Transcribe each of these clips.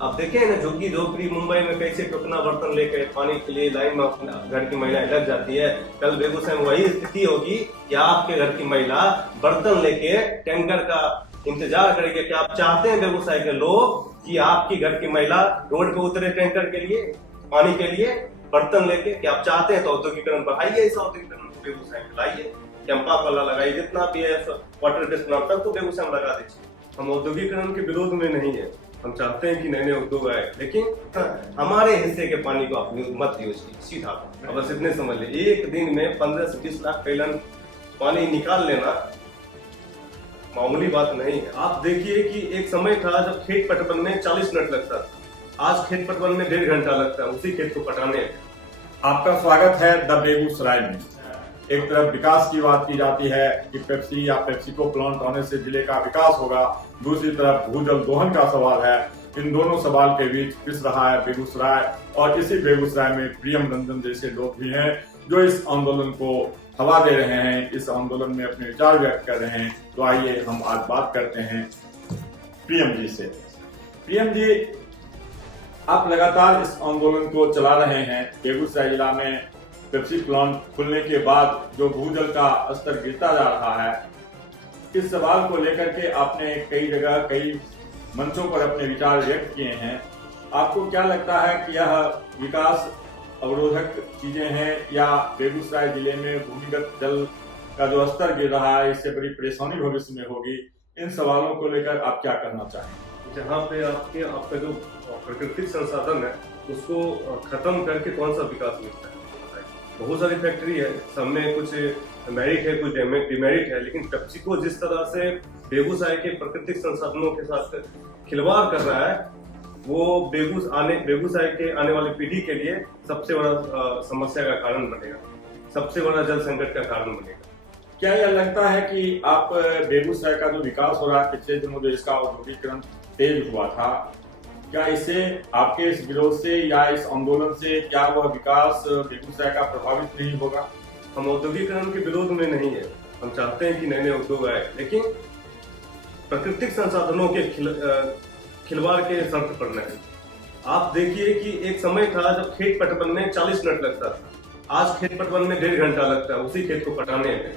आप देखे ना झुग्गी झोपड़ी मुंबई में कैसे टुकना बर्तन लेकर पानी के लिए लाइन में घर की महिलाएं लग जाती है। कल बेगूसराय में वही स्थिति होगी कि आपके घर की महिला बर्तन लेके टैंकर का इंतजार करेगी। क्या आप चाहते हैं बेगूसराय के लोग कि आपकी घर की महिला रोड पे उतरे टैंकर के लिए, पानी के लिए, बर्तन लेके? क्या आप चाहते हैं तो औद्योगिकरण बढ़ाइए, इस औद्योगिकरण को बेगूसराय में लाइए, कैंपा वाला लगाइए, जितना भी है वाटर डिस्ट्रिक्ट तक तो बेगूसराय में लगा दीजिए। हम औद्योगिकरण के विरोध में नहीं है, हम चाहते हैं कि नए नए उद्योग आए, लेकिन हमारे हिस्से के पानी को अपनी मत यूज कीजिए सीधा। अब बस इतने समझ ले, एक दिन में 15 से 20 लाख गैलन पानी निकाल लेना मामूली बात नहीं है। आप देखिए कि एक समय था जब खेत पटवन में 40 मिनट लगता था, आज खेत पटवन में 1.5 घंटा लगता है उसी खेत को पटाने में। आपका स्वागत है द बेगूसराय में। एक तरफ विकास की बात की जाती है कि पेप्सी या पेप्सिको प्लांट होने से जिले का विकास होगा, दूसरी तरफ भूजल दोहन का सवाल है। इन दोनों सवाल के बीच पिस रहा है बेगूसराय, और इसी बेगूसराय में प्रियम रंजन जैसे लोग भी हैं जो इस आंदोलन को हवा दे रहे हैं, इस आंदोलन में अपने विचार व्यक्त कर रहे हैं। तो आइए हम आज बात करते हैं प्रियम जी से। प्रियम जी, आप लगातार इस आंदोलन को चला रहे हैं। बेगूसराय जिला में पेप्सी प्लांट खुलने के बाद जो भूजल का स्तर गिरता जा रहा है, इस सवाल को लेकर के आपने कई जगह कई मंचों पर अपने विचार व्यक्त किए हैं। आपको क्या लगता है कि यह विकास अवरोधक चीजें हैं, या बेगूसराय जिले में भूमिगत जल का जो स्तर गिर रहा है इससे बड़ी परेशानी भविष्य में होगी? इन सवालों को लेकर आप क्या करना चाहेंगे? जहाँ पे आपका जो प्राकृतिक संसाधन है उसको खत्म करके कौन सा विकास मिलता है? बहुत सारी फैक्ट्री है, सब में कुछ मेरिट है, कुछ डिमेरिट है, लेकिन पेप्सी को जिस तरह से बेगूसराय के प्राकृतिक संसाधनों के साथ खिलवाड़ कर रहा है, वो बेगूसराय के आने वाली पीढ़ी के लिए सबसे बड़ा समस्या का कारण बनेगा, सबसे बड़ा जल संकट का कारण बनेगा। क्या यह लगता है कि आप बेगूसराय का जो विकास हो रहा है पिछले दिनों जो इसका औद्योगिकरण तेज हुआ था, क्या इससे आपके इस विरोध से या इस आंदोलन से क्या वह विकास बेगूसराय का प्रभावित नहीं होगा? हम औद्योगिकरण के विरोध में नहीं है, हम चाहते हैं कि नए नए उद्योग आए, लेकिन प्राकृतिक संसाधनों के खिलवाड़ के शर्त पर नहीं। आप देखिए कि एक समय था जब खेत पटवन में 40 मिनट लगता था, आज खेत पटवन में 1.5 घंटा लगता है उसी खेत को पटाने में।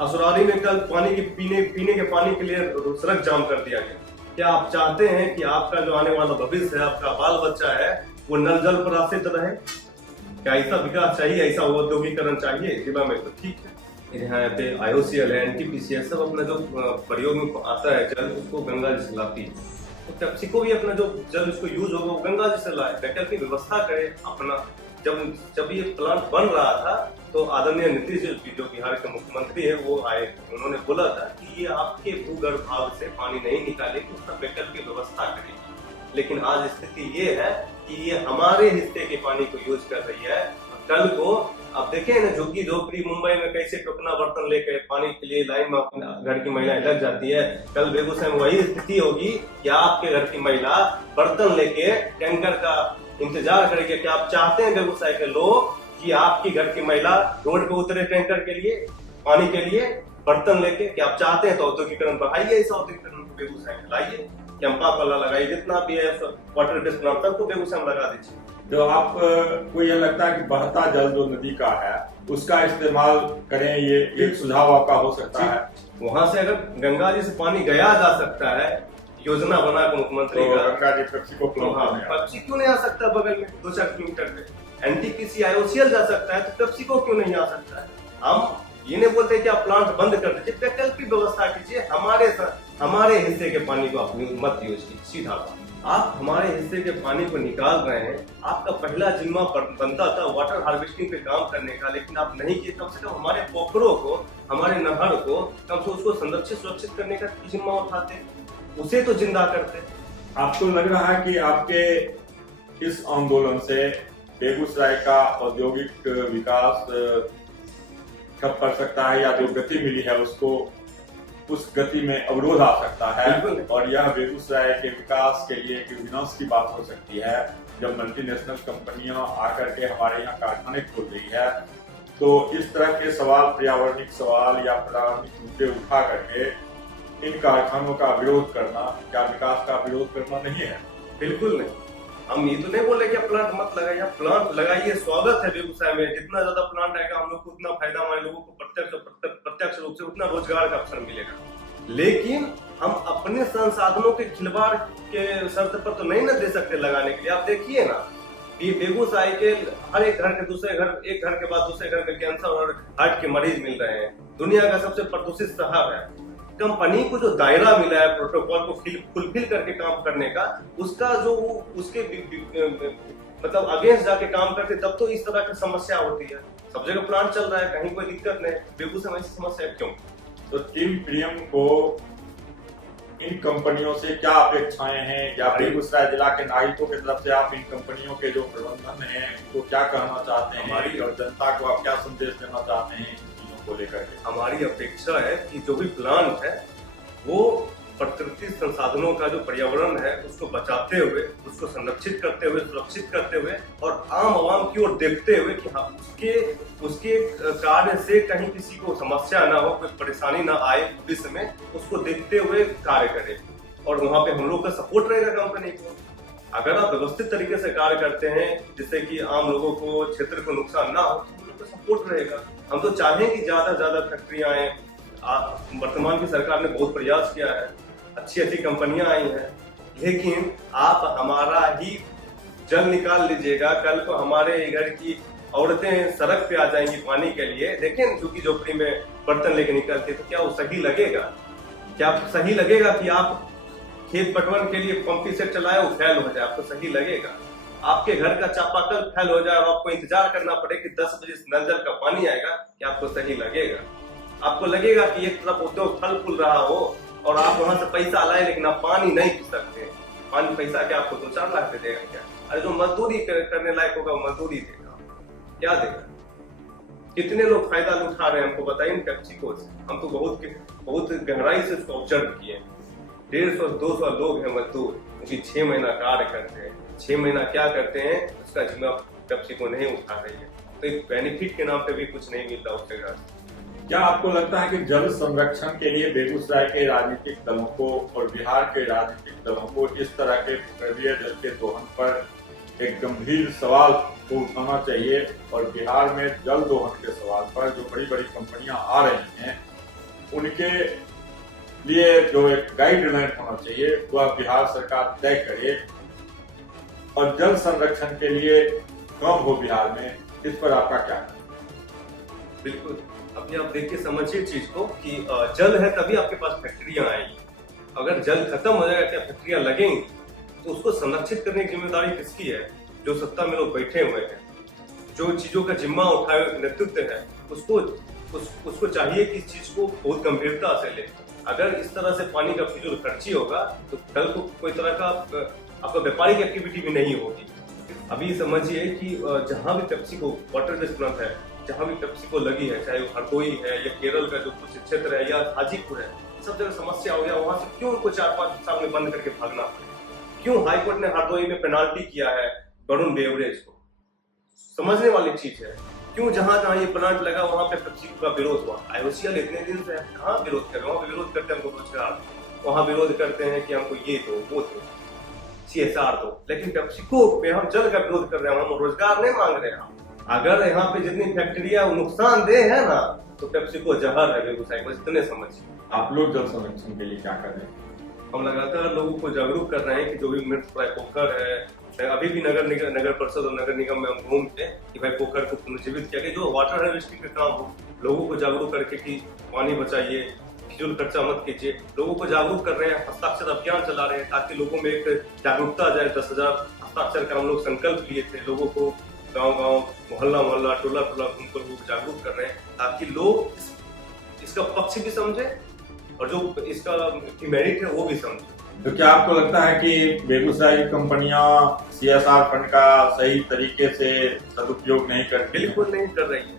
असुरारी में कल पानी के पीने के पानी के लिए सड़क जाम कर दिया गया। क्या आप चाहते हैं कि आपका जो आने वाला भविष्य है, आपका बाल बच्चा है, वो नल जल पर आश्रित रहे? क्या ऐसा विकास चाहिए, ऐसा औद्योगिकरण चाहिए जिला में? तो ठीक है, यहाँ पे IOCL है, NTPC है, सब अपना जो प्रयोग में आता है जल उसको गंगा जी से लाती है। तो पेप्सी को भी अपना जो जल उसको यूज होगा वो गंगा जी से लाए, वैकल्पिक व्यवस्था करे अपना। जब ये प्लांट बन रहा था तो आदरणीय नीतीश जी जो बिहार के मुख्यमंत्री है वो आए, उन्होंने बोला था कि ये आपके भूगर्भ भाग से पानी नहीं निकालेगी, उसका वैकल्पिक व्यवस्था करेगी। लेकिन आज स्थिति ये है कि ये हमारे हिस्से के पानी को यूज कर रही है। कल को आप देखे ना झुग्गी झोपड़ी मुंबई में कैसे टुकना बर्तन लेकर पानी के लिए लाइन में घर की महिलाएं लग जाती है। कल बेगूसराय में वही स्थिति होगी कि आपके घर की महिला बर्तन लेके टैंकर का इंतजार करेगी। क्या आप चाहते हैं बेगूसराय के लोग कि आपकी घर की महिला रोड पे उतरे टैंकर के लिए, पानी के लिए, बर्तन लेके? क्या आप चाहते हैं तो औद्योगिकरण बढ़ाइए, इस औद्योगिकरण को बेगूसराय में लाइए, कैंपा वाला लगाइए, जितना भी है वाटर डिस्ट्रिक्ट तक तो बेगूसराय में लगा दीजिए। जो आपको यह लगता है कि बहता जल जो नदी का है उसका इस्तेमाल करें, ये एक सुझाव आपका हो सकता है? वहां से अगर गंगा जी से पानी गया जा सकता है, योजना बना के मुख्यमंत्री तो गंगा जी पेप्सी को पेप्सी क्यों नहीं आ सकता? बगल में 2-4 किलोमीटर पे NTPC IOCL जा सकता है, तो पेप्सी को क्यों नहीं आ सकता है? हम ये नहीं बोलते कि आप प्लांट बंद कर दीजिए, वैकल्पिक व्यवस्था कीजिए। हमारे हिस्से के पानी को अपनी मत यूज कीजिए सीधा। आप हमारे हिस्से के पानी को निकाल रहे हैं, आपका पहला जिम्मा बनता था वाटर हार्वेस्टिंग पे काम करने का, लेकिन आप नहीं किए। कम से कम हमारे पोखरों को, हमारे नहर को कम से उसको संरक्षित सुरक्षित करने का जिम्मा उठाते, उसे तो जिंदा करते। आपको लग रहा है कि आपके इस आंदोलन से बेगूसराय का औद्योगिक विकास ठप पड़ सकता है, या जो गति मिली है उसको उस गति में अवरोध आ सकता है, और यह बेगूसराय के विकास के लिए एक विनाश की बात हो सकती है जब मल्टीनेशनल कंपनियां आकर के हमारे यहाँ कारखाने खोल रही है? तो इस तरह के सवाल, पर्यावरणिक सवाल या पर्यावरणिक मुद्दे उठा करके इन कारखानों का विरोध करना क्या विकास का विरोध करना नहीं है? बिल्कुल नहीं। हम ये तो नहीं बोले कि आप प्लांट मत लगाइए, आप प्लांट लगाइए, स्वागत है बेगूसराय में। जितना ज्यादा प्लांट आएगा हम लोग को उतना फायदा, हमारे लोगों को प्रत्यक्ष रूप से उतना रोजगार का अवसर मिलेगा। लेकिन हम अपने संसाधनों के खिलवाड़ के शर्त पर तो नहीं ना दे सकते लगाने के लिए। आप देखिए ना, ये बेगूसराय के हर एक घर के दूसरे घर, एक घर के बाद दूसरे घर में कैंसर और हार्ट के मरीज मिल रहे हैं। दुनिया का सबसे प्रदूषित शहर है। कंपनी को जो दायरा मिला है प्रोटोकॉल को फुलफिल करके काम करने का, उसका जो उसके मतलब अगेंस्ट जाके काम करते, तब तो इस तरह की समस्या होती है। सब जगह प्लांट चल रहा है, कहीं कोई दिक्कत नहीं, बेगूसराय में ऐसी समस्या क्यों? तो टीम प्रियम को इन कंपनियों से क्या अपेक्षाएं हैं, या बेगूसराय जिला के नागरिकों की तरफ से आप इन कंपनियों के जो प्रबंधन है उनको क्या कहना चाहते हैं, और जनता को आप क्या संदेश देना चाहते हैं इन चीजों को लेकर के? हमारी अपेक्षा है कि जो भी प्लांट है वो प्रकृति संसाधनों का जो पर्यावरण है उसको बचाते हुए, उसको संरक्षित करते हुए, सुरक्षित करते हुए, और आम आवाम की ओर देखते हुए कि हाँ उसके कार्य से कहीं किसी को समस्या ना हो, कोई परेशानी ना आए भविष्य में, उसको देखते हुए कार्य करे। और वहां पे हम लोग का सपोर्ट रहेगा कंपनी को। अगर आप व्यवस्थित तरीके से कार्य करते हैं जिससे कि आम लोगों को, क्षेत्र को नुकसान ना हो, तो हम लोग का सपोर्ट रहेगा। हम तो चाहें कि ज्यादा से ज्यादा फैक्ट्रियां आए। वर्तमान की सरकार ने बहुत प्रयास किया है, अच्छी अच्छी कंपनियां आई हैं, लेकिन आप हमारा ही जल निकाल लीजिएगा, कल को हमारे घर की औरतें सड़क पे आ जाएंगी पानी के लिए। देखें झुग्गी झोपड़ी में बर्तन लेके निकलते, तो क्या वो सही लगेगा? क्या सही लगेगा कि आप खेत पटवन के लिए पंपी सेट चलाए, वो फेल हो जाए? आपको सही लगेगा? आपके घर का चापाकल फेल हो जाए और आपको इंतजार करना पड़े कि 10 बजे नल जल का पानी आएगा, क्या आपको सही लगेगा? आपको लगेगा कि एक तरफ उद्योग फल फूल रहा हो और आप वहां से पैसा लाए, लेकिन आप पानी नहीं पी सकते? पानी पैसा क्या आपको 2-4 लाख दे देगा क्या? अरे जो मजदूरी करने लायक होगा वो मजदूरी देगा, क्या देगा? कितने लोग फायदा उठा रहे हैं हमको बताइए पेप्सिको से। हम तो बहुत गहराई से उसको ऑब्जर्व किए। 150-200 लोग हैं मजदूर, क्योंकि 6 महीना कार्य करते हैं। 6 महीना क्या करते हैं उसका जिम्मा पेप्सिको नहीं उठा रही है। तो एक बेनिफिट के नाम पे भी कुछ नहीं मिलता उसके घर। क्या आपको लगता है कि जल संरक्षण के लिए बेगूसराय के राजनीतिक दलों को और बिहार के राजनीतिक दलों को इस तरह के पेट्रोलियम जल के दोहन पर एक गंभीर सवाल को उठाना चाहिए, और बिहार में जल दोहन के सवाल पर जो बड़ी बड़ी कंपनियां आ रही हैं उनके लिए जो एक गाइडलाइन होना चाहिए वह बिहार सरकार तय करे, और जल संरक्षण के लिए कम हो बिहार में, इस पर आपका क्या है? बिल्कुल, अभी आप देखिए, समझिए चीज को कि जल है तभी आपके पास फैक्ट्रियां आएंगी। अगर जल खत्म हो जाएगा, क्या फैक्ट्रियां लगेंगी? तो उसको संरक्षित करने की जिम्मेदारी किसकी है? जो सत्ता में लोग बैठे हुए हैं, जो चीजों का जिम्मा उठाए नेतृत्व है, उसको चाहिए कि इस चीज को बहुत गंभीरता से ले। अगर इस तरह से पानी का फिजूल खर्ची होगा तो कल को कोई तरह का आपका व्यापारिक एक्टिविटी भी नहीं होगी। अभी समझिए कि जहां भी पेप्सिको वाटर बेस्ड प्लांट है, जहां भी पेप्सिको लगी है, चाहे वो हरदोई है या केरल का जो कुछ क्षेत्र है या हाजीपुर है, सब जगह समस्या हो गया। वहां से क्यों उनको 4-5 साल में बंद करके भागना पड़े? क्यों हाईकोर्ट ने हरदोई में पेनाल्टी किया है वरुण बेवरेज को? समझने वाली चीज है। क्यों जहां जहां ये प्लांट लगा वहां पे पेप्सिको का विरोध हुआ? आईओसीएल इतने दिन से कहाँ विरोध कर रहे हैं? वहां पे विरोध करते हैं हमको रोजगार, वहां विरोध करते हैं कि हमको ये दो वो दो, CSR दो, लेकिन पेप्सिको पे हम जल का विरोध कर रहे हैं, हम रोजगार नहीं मांग रहे हैं। अगर यहाँ पे जितनी फैक्ट्रियां नुकसानदेह है ना, तो पेप्सिको जहर है बेगूसराय को, इतने समझिए। आप लोग जल संरक्षण के लिए क्या कर रहे हैं? हम लगातार लोगों को जागरूक कर रहे हैं कि जो भी मृत प्राय पोखर है, अभी भी नगर परिषद और नगर निगम में हम घूमते कि भाई पोखर को पुनर्जीवित किया गया, जो वाटर हार्वेस्टिंग का काम हो, लोगों को जागरूक करके कि पानी बचाइए, फिजूल खर्चा मत कीजिए। लोगों को जागरूक कर रहे हैं, हस्ताक्षर अभियान चला रहे हैं ताकि लोगों में एक जागरूकता आ जाए। 10,000 हस्ताक्षर का हम लोग संकल्प लिए थे। लोगों को गांव-गांव, मोहल्ला-मोहल्ला, टोला-टोला घूमकर लोग जागरूक कर रहे हैं ताकि लोग इसका पक्ष भी समझे और जो इसका मेरिट है वो भी समझे। तो क्या आपको लगता है कि बेगूसराय की कंपनियां CSR फंड का सही तरीके से सदुपयोग नहीं करती? बिल्कुल नहीं कर रही है।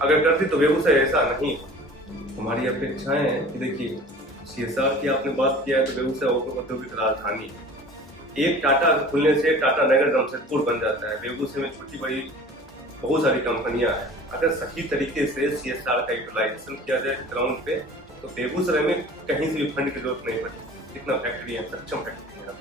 अगर करती तो बेगूसराय ऐसा नहीं। हमारी अपेक्षाएं हैं कि देखिए, CSR की आपने बात किया है तो बेगूसराय औद्योगिक राजधानी, एक टाटा खुलने से टाटा नगर जमशेदपुर बन जाता है। बेगूसराय में छोटी बड़ी बहुत सारी कंपनियां हैं। अगर सही तरीके से CSR का यूटिलाइजेशन किया जाए ग्राउंड पे, तो बेगूसराय में कहीं से भी फंड की जरूरत नहीं पड़ती। कितना फैक्ट्री है, सक्षम फैक्ट्री है।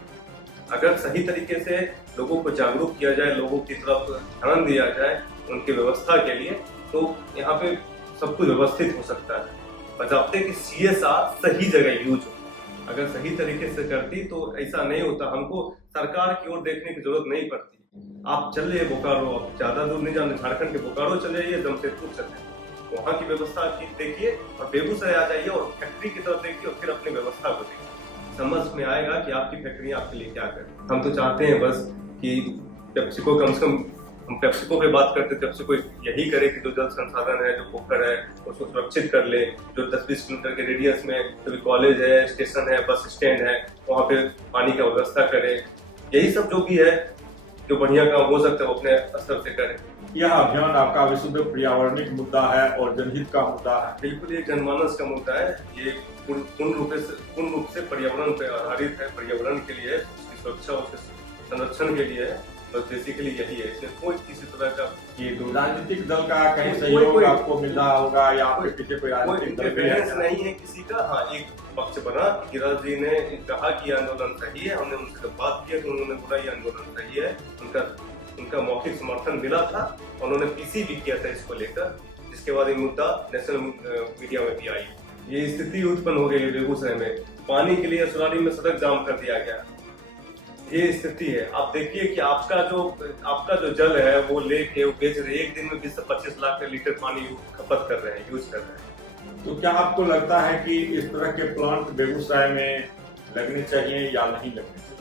अगर सही तरीके से लोगों को जागरूक किया जाए, लोगों की तरफ ध्यान दिया जाए उनकी व्यवस्था के लिए, तो यहाँ पे सब कुछ व्यवस्थित हो सकता है। बजाते कि CSR सही जगह यूज हो। अगर सही तरीके से करती तो ऐसा नहीं होता। हमको सरकार की ओर देखने की जरूरत नहीं पड़ती। आप चल जाइए बोकारो, आप ज्यादा दूर नहीं जाना, झारखंड के बोकारो चले जाइए, जमशेदपुर चले जाइए, वहाँ की व्यवस्था की देखिए, और बेगूसराय आ जाइए और फैक्ट्री की तरफ देखिए और फिर अपनी व्यवस्था को देखिए। समझ में आएगा कि आपकी फैक्ट्री आपके लिए क्या करे। हम तो चाहते हैं बस कि पेप्सिको कम से कम, हम पेप्सिको पे बात करते, पेप्सिको यही करे कि जो जल संसाधन है, जो पोखर है, उसको सुरक्षित कर ले। जो 10-20 किलोमीटर के रेडियस में जो कॉलेज है, स्टेशन है, बस स्टैंड है, वहाँ पे पानी का व्यवस्था करे। यही सब जो भी है, जो बढ़िया काम हो सकता है वो अपने स्तर से करे। यह अभियान आपका विशुद्ध पर्यावरणिक मुद्दा है और जनहित का मुद्दा है। बिल्कुल ये जनमानस का मुद्दा है। ये पूर्ण रूप से पर्यावरण पे आधारित है, पर्यावरण के लिए, उसकी सुरक्षा, उसके संरक्षण के लिए है। बस बेसिकली यही है, इसमें कोई किसी तरह का ये राजनीतिक दल का कहीं सहयोग आपको मिल रहा होगा या आपके पीछे कोई राजनीतिक दल नहीं है किसी का। हाँ, एक पक्ष बना, गिरिराज जी ने कहा कि आंदोलन सही है, हमने उनसे बात किया तो उन्होंने बोला ये आंदोलन सही है। उनका मौखिक समर्थन मिला था, उन्होंने PC भी किया था इसको लेकर, जिसके बाद ये मुद्दा नेशनल मीडिया में भी आई। ये स्थिति उत्पन्न हो गई है बेगूसराय में, पानी के लिए सुराली में सड़क जाम कर दिया गया। ये स्थिति है। आप देखिए कि आपका जो जल है वो लेके वो बेच रहे, एक दिन में 20 से 25 लाख लीटर पानी खपत कर रहे हैं, यूज कर रहे हैं। तो क्या आपको लगता है कि इस तरह के प्लांट बेगूसराय में लगने चाहिए या नहीं लगने चाहिए?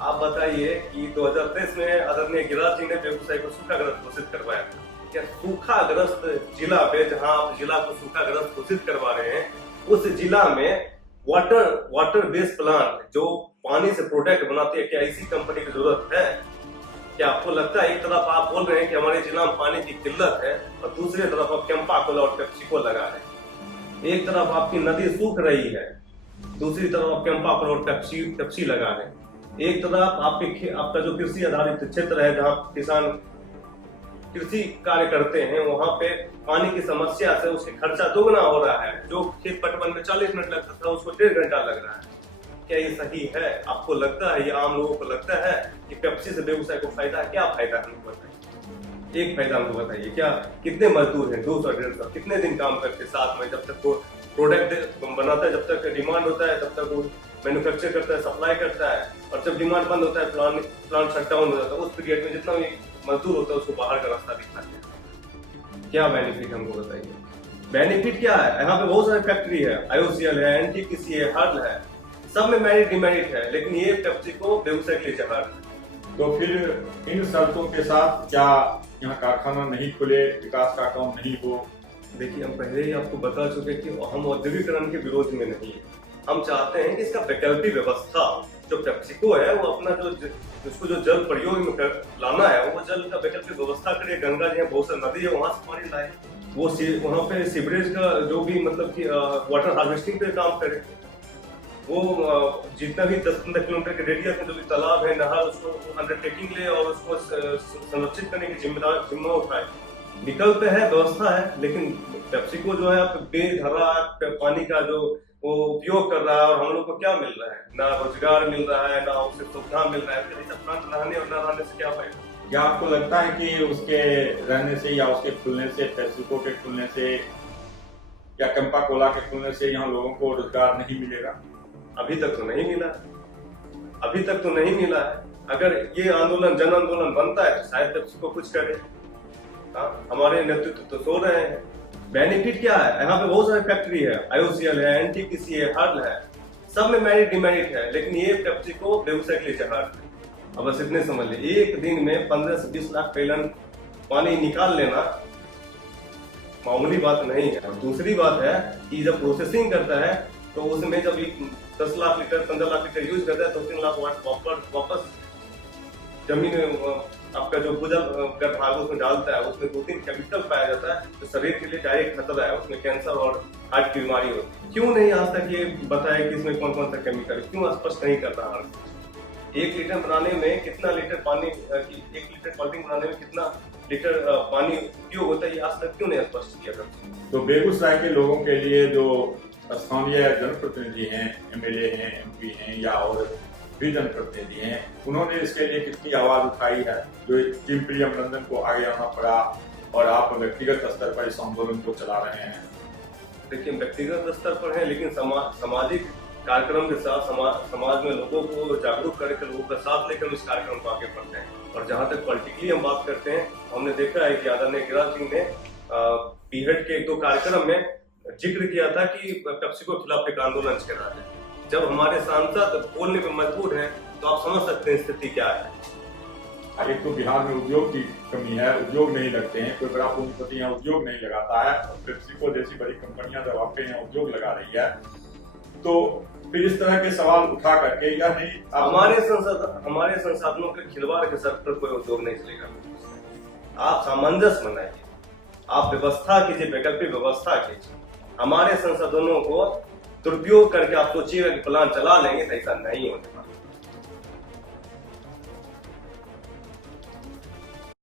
आप बताइए कि 2023 में आदरणीय गिरिराज जी ने बेगूसराय को सूखाग्रस्त घोषित करवाया था। क्या सूखाग्रस्त जिला पे, जहां आप जिला को सूखाग्रस्त घोषित करवा रहे हैं, उस जिला में वाटर बेस्ड प्लांट जो पानी से प्रोडक्ट बनाती है, क्या ऐसी कंपनी की जरूरत है? क्या आपको लगता है एक तरफ आप बोल रहे हैं कि हमारे जिला में पानी की किल्लत है और दूसरी तरफ आप कैंपा कोला और पेप्सिको लगा रहे हैं। एक तरफ आपकी नदी सूख रही है, दूसरी तरफ आप कैंपा कोला और पेप्सी लगा रहे हैं। एक तरफ आपका जो कृषि आधारित क्षेत्र है, जहाँ किसान कृषि कार्य करते हैं, वहां पे पानी की समस्या से उसके खर्चा दोगुना हो रहा है। जो खेत पटवन में 40 मिनट लगता था उसको 1.5 घंटा लग रहा है। क्या ये सही है? आपको लगता है, ये आम लोगों को लगता है कि पेप्सी से बेगूसराय को फायदा है? क्या फायदा है हमको बताइए, एक फायदा हमको बताइए। क्या कितने मजदूर हैं, 200-150, कितने दिन काम करते साथ में? जब तक वो प्रोडक्ट बनाता है, जब तक डिमांड होता है, तब तक वो मैन्युफैक्चर करता है, सप्लाई करता है, और जब डिमांड बंद होता है, प्लांट शटडाउन हो जाता है, उस पीरियड में जितना भी मजदूर होता है उसको बाहर का रास्ता दिखाते हैं। क्या बेनिफिट हमको बताइए? बेनिफिट क्या है? यहाँ पे बहुत सारी फैक्ट्री है, IOCL है, NTPC है, हर्ल है, सब में मेरिट डिमेरिट है, लेकिन ये पेप्सिको बेगूसराय के लिए जहर है। तो फिर इन शर्तों के साथ क्या यहाँ कारखाना नहीं खुले, विकास का काम नहीं हो? देखिए, हम पहले ही आपको बता चुके कि हम औद्योगिकरण के विरोध में नहीं है। हम चाहते हैं कि इसका वैकल्पिक व्यवस्था, जो पेप्सिको है वो अपना उसको जो जल प्रयोग में लाना है, वो जल का वैकल्पिक व्यवस्था करे। गंगा जी है, बहुत सारी नदी है, वहां से पानी लाए, वो वहां पे सीवरेज का जो भी मतलब कि वाटर हार्वेस्टिंग पे काम करे। वो जितना भी 10-15 किलोमीटर के रेडियस में जो भी तालाब है, नहर, उसको अंडरटेकिंग ले और उसको संरक्षित करने की जिम्मा उठाए। विकल्प है, व्यवस्था है, लेकिन पेप्सिको जो है बेधरा पानी का जो वो उपयोग कर रहा है, और हम लोग को क्या मिल रहा है? ना रोजगार मिल रहा है, ना उससे सुविधा मिल रहा है। फिर ऐसा प्लांट रहने और न रहने से क्या फायदा? क्या आपको लगता है कि उसके रहने से या उसके खुलने से, पेप्सिको के खुलने से या कैंपा कोला के खुलने से यहाँ लोगों को रोजगार नहीं मिलेगा? अभी तक तो नहीं मिला, अभी तक तो नहीं मिला है। अगर ये आंदोलन जन आंदोलन बनता है तो शायद पेप्सिको कुछ करे। हमारे नेतृत्व तो सो रहे हैं। बेनिफिट क्या है? यहाँ पे बहुत सारी फैक्ट्री है, IOCL है, NTPC है, हर्ल है, सब में मेरिट डिमेरिट है, लेकिन ये पेप्सिको बेगूसराय के लिए जहर है। अब बस इतने समझ ले, एक दिन में 15 से 20 लाख गैलन पानी निकाल लेना मामूली बात नहीं है। और दूसरी बात है कि जब प्रोसेसिंग करता है तो उसमें जब 10 lakh litre 15 lakh litre use करता है तो 3 लाख वापस जमीन में आपका जो भूजल गर्भाग उसमें डालता है, उसमें 2-3 केमिकल पाया जाता है जो शरीर के लिए डायरेक्ट खतरा है। उसमें कैंसर और हार्ट की बीमारी होती है। क्यों नहीं आज तक ये बताया कि इसमें कौन कौन सा केमिकल है? क्यों स्पष्ट नहीं कर रहा? 1 लीटर बनाने में कितना लीटर पानी, 1 लीटर कोल्ड ड्रिंक बनाने में कितना लीटर पानी उपयोग होता है, ये आज तक क्यों नहीं स्पष्ट किया करते? तो बेगूसराय के लोगों के लिए जो स्थानीय जनप्रतिनिधि हैं, MLA हैं, MP हैं या और भी जनप्रतिनिधि हैं, उन्होंने इसके लिए कितनी आवाज उठाई है, जो टीम प्रियमनंदन को आगे आना पड़ा और आप व्यक्तिगत स्तर पर इस आंदोलन को चला रहे हैं। देखिए, व्यक्तिगत स्तर पर है, लेकिन सामाजिक कार्यक्रम के साथ समाज में लोगों को जागरूक करके लोगों का साथ लेकर इस कार्यक्रम को आगे बढ़ते हैं। और जहां तक पॉलिटिकली हम बात करते हैं, हमने देखा है कि आदरणीय गिरिराज सिंह ने बीहट के 1-2 कार्यक्रम में जिक्र किया था कि पेप्सी के खिलाफ एक आंदोलन छेड़ा जाए। जब हमारे सांसद बोलने में मजबूर हैं, तो आप समझ सकते हैं स्थिति क्या है। एक तो बिहार में उद्योग की कमी है, उद्योग नहीं लगते हैं, कोई बड़ा पूंजीपति यहाँ उद्योग नहीं लगाता है। पेप्सिको जैसी बड़ी कंपनियां जब आपके यहाँ उद्योग लगा रही है, तो फिर इस तरह के सवाल उठा करके या नहीं हमारे संसाधनों के खिलवाड़ के सर पर कोई उद्योग नहीं चलेगा। आप सामंजस्य बनाइए, आप व्यवस्था कीजिए, वैकल्पिक व्यवस्था कीजिए। हमारे संसाधनों को दुरुपयोग करके आप सोचिएगा कि प्लान चला लेंगे, तो ऐसा नहीं होने